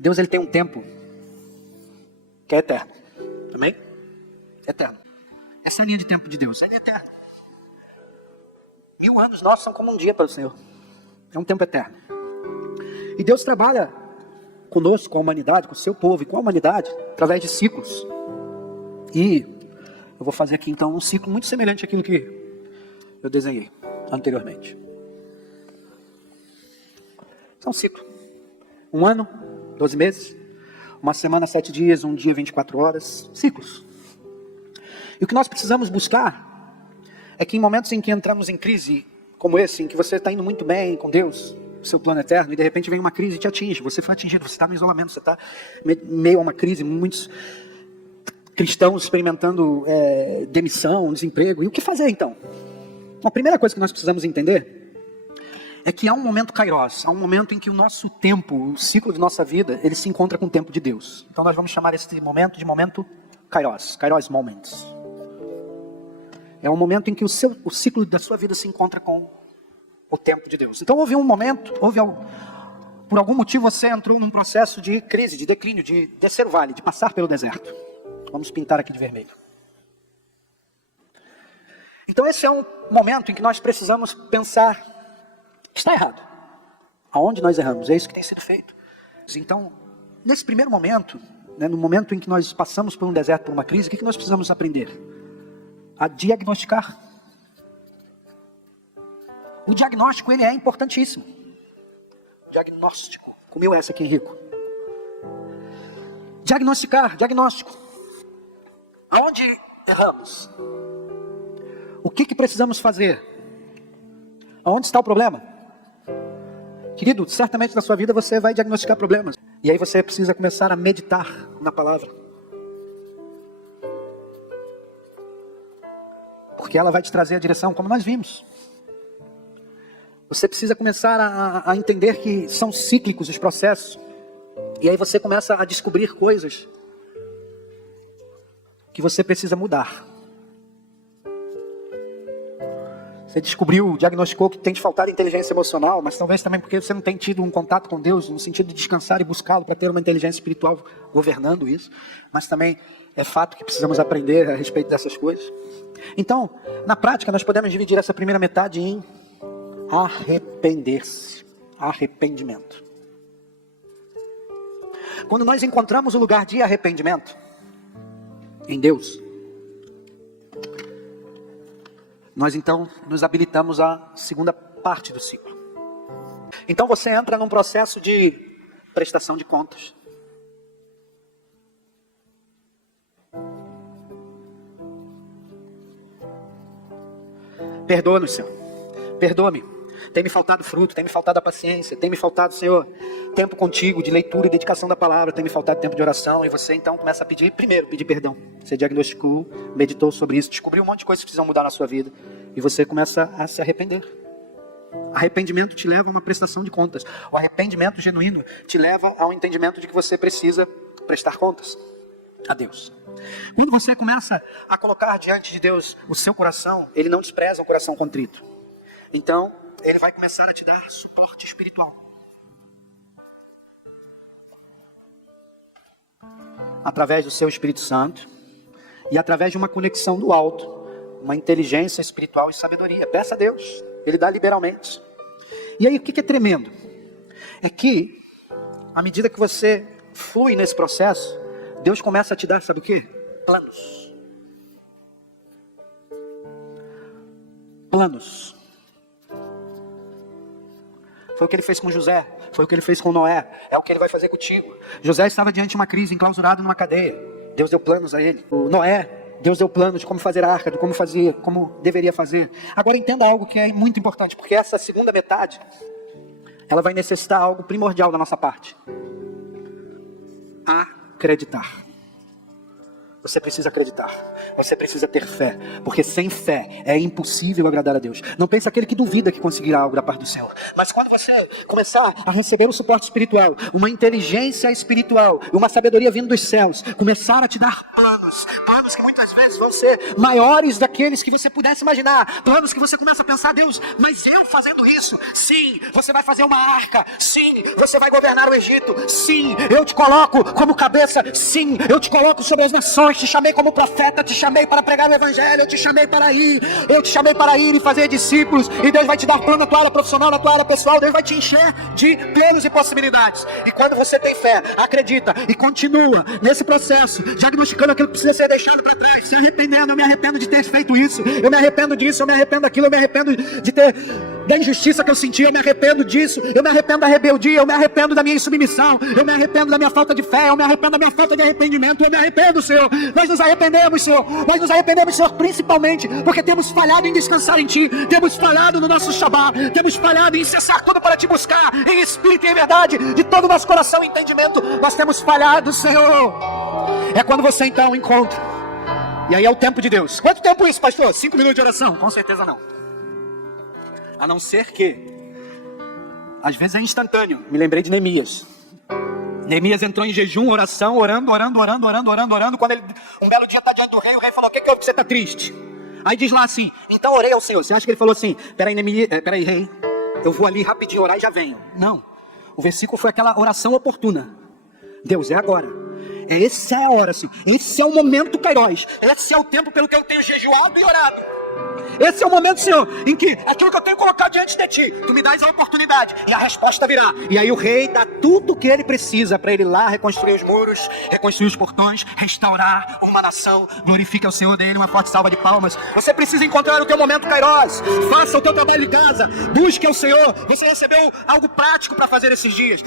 Deus, ele tem um tempo que é eterno. Amém? Eterno. Essa é a linha de tempo de Deus. Ele é eterno. 1000 anos nossos são como um dia para o Senhor. É um tempo eterno. E Deus trabalha conosco, com a humanidade, com o seu povo e com a humanidade, através de ciclos. E eu vou fazer aqui então um ciclo muito semelhante àquilo que eu desenhei anteriormente. É um ciclo. 1 ano, 12 meses, uma semana, 7 dias, um dia, 24 horas. Ciclos. E o que nós precisamos buscar é que em momentos em que entramos em crise, como esse, em que você está indo muito bem com Deus, seu plano eterno, e de repente vem uma crise e te atinge. Você foi atingido, você está no isolamento, você está meio a uma crise, muitos cristãos experimentando demissão, desemprego. E o que fazer então? A primeira coisa que nós precisamos entender é que há um momento kairos, há um momento em que o nosso tempo, o ciclo de nossa vida, ele se encontra com o tempo de Deus. Então nós vamos chamar esse momento de momento kairos, kairos moments. É um momento em que o ciclo da sua vida se encontra com o tempo de Deus. Então houve um momento, por algum motivo você entrou num processo de crise, de declínio, de descer o vale, de passar pelo deserto. Vamos pintar aqui de vermelho. Então esse é um momento em que nós precisamos pensar que está errado. Aonde nós erramos? É isso que tem sido feito. Então, nesse primeiro momento, no momento em que nós passamos por um deserto, por uma crise, o que nós precisamos aprender? A diagnosticar. O diagnóstico, ele é importantíssimo. Diagnóstico. Comeu essa aqui, Henrico. Diagnosticar, diagnóstico. Aonde erramos? O que precisamos fazer? Aonde está o problema? Querido, certamente na sua vida você vai diagnosticar problemas. E aí você precisa começar a meditar na palavra. Porque ela vai te trazer a direção, como nós vimos. Você precisa começar a entender que são cíclicos os processos. E aí você começa a descobrir coisas que você precisa mudar. Você descobriu, diagnosticou que tem te faltado inteligência emocional, mas talvez também porque você não tem tido um contato com Deus, no sentido de descansar e buscá-lo para ter uma inteligência espiritual governando isso. Mas também é fato que precisamos aprender a respeito dessas coisas. Então, na prática, nós podemos dividir essa primeira metade em arrepender-se, arrependimento. Quando nós encontramos o lugar de arrependimento em Deus, nós então nos habilitamos à segunda parte do ciclo. Então você entra num processo de prestação de contas. Perdoa-nos, Senhor. Perdoa-me. Tem me faltado fruto, tem me faltado a paciência, tem me faltado, Senhor, tempo contigo, de leitura e dedicação da palavra, tem me faltado tempo de oração. E você então começa a pedir, primeiro, pedir perdão. Você diagnosticou, meditou sobre isso, descobriu um monte de coisas que precisam mudar na sua vida. E você começa a se arrepender. Arrependimento te leva a uma prestação de contas. O arrependimento genuíno te leva ao entendimento de que você precisa prestar contas a Deus. Quando você começa a colocar diante de Deus o seu coração, Ele não despreza o coração contrito. Então, Ele vai começar a te dar suporte espiritual. Através do seu Espírito Santo e através de uma conexão do alto, uma inteligência espiritual e sabedoria. Peça a Deus, Ele dá liberalmente. E aí o que é tremendo? É que, à medida que você flui nesse processo, Deus começa a te dar, sabe o quê? Planos. Planos. Foi o que Ele fez com José, foi o que Ele fez com Noé, é o que Ele vai fazer contigo. José estava diante de uma crise, enclausurado numa cadeia. Deus deu planos a ele. O Noé, Deus deu planos de como fazer a arca, de como fazer, como deveria fazer. Agora entenda algo que é muito importante, porque essa segunda metade, ela vai necessitar algo primordial da nossa parte. Acreditar. Você precisa acreditar, você precisa ter fé, porque sem fé é impossível agradar a Deus. Não pense aquele que duvida que conseguirá algo da parte do Senhor. Mas quando você começar a receber o suporte espiritual, uma inteligência espiritual, uma sabedoria vindo dos céus, começar a te dar planos que muitas vezes vão ser maiores daqueles que você pudesse imaginar. Planos que você começa a pensar, Deus, mas eu fazendo isso? Sim, você vai fazer uma arca. Sim, você vai governar o Egito. Sim, eu te coloco como cabeça. Sim, eu te coloco sobre as nações. Te chamei como profeta, te chamei para pregar o evangelho. Eu te chamei para ir. Eu te chamei para ir e fazer discípulos. E Deus vai te dar plano na tua área profissional, na tua área pessoal. Deus vai te encher de planos e possibilidades. E quando você tem fé, acredita e continua nesse processo, diagnosticando aquilo que precisa ser deixado para trás, se arrependendo. Eu me arrependo de ter feito isso, eu me arrependo disso, eu me arrependo daquilo, eu me arrependo de ter da injustiça que eu senti, eu me arrependo disso, eu me arrependo da rebeldia, eu me arrependo da minha insubmissão, eu me arrependo da minha falta de fé, eu me arrependo da minha falta de arrependimento, eu me arrependo, Senhor. Nós nos arrependemos, Senhor, Senhor, principalmente porque temos falhado em descansar em Ti, temos falhado no nosso Shabat, temos falhado em cessar tudo para Te buscar, em espírito e em verdade, de todo o nosso coração e entendimento. Nós temos falhado, Senhor. É quando você então encontra, e aí é o tempo de Deus. Quanto tempo isso, pastor? 5 minutos de oração? Com certeza não. A não ser que, às vezes é instantâneo. Me lembrei de Neemias. Neemias entrou em jejum, oração, orando. Quando ele, um belo dia está diante do rei, o rei falou, o que houve que você está triste? Aí diz lá assim, então orei ao Senhor. Você acha que ele falou assim, peraí rei, eu vou ali rapidinho orar e já venho? Não. O versículo foi aquela oração oportuna. Deus, é agora. Essa é a hora, Senhor. Esse é o momento, Kairos. Esse é o tempo pelo que eu tenho jejuado e orado. Esse é o momento, Senhor, em que aquilo que eu tenho colocado diante de Ti, Tu me dás a oportunidade e a resposta virá. E aí o rei dá tudo o que ele precisa para ele ir lá reconstruir os muros, reconstruir os portões, restaurar uma nação. Glorifica o Senhor dele, uma forte salva de palmas. Você precisa encontrar o teu momento, Kairos. Faça o teu trabalho de casa, busque ao Senhor. Você recebeu algo prático para fazer esses dias.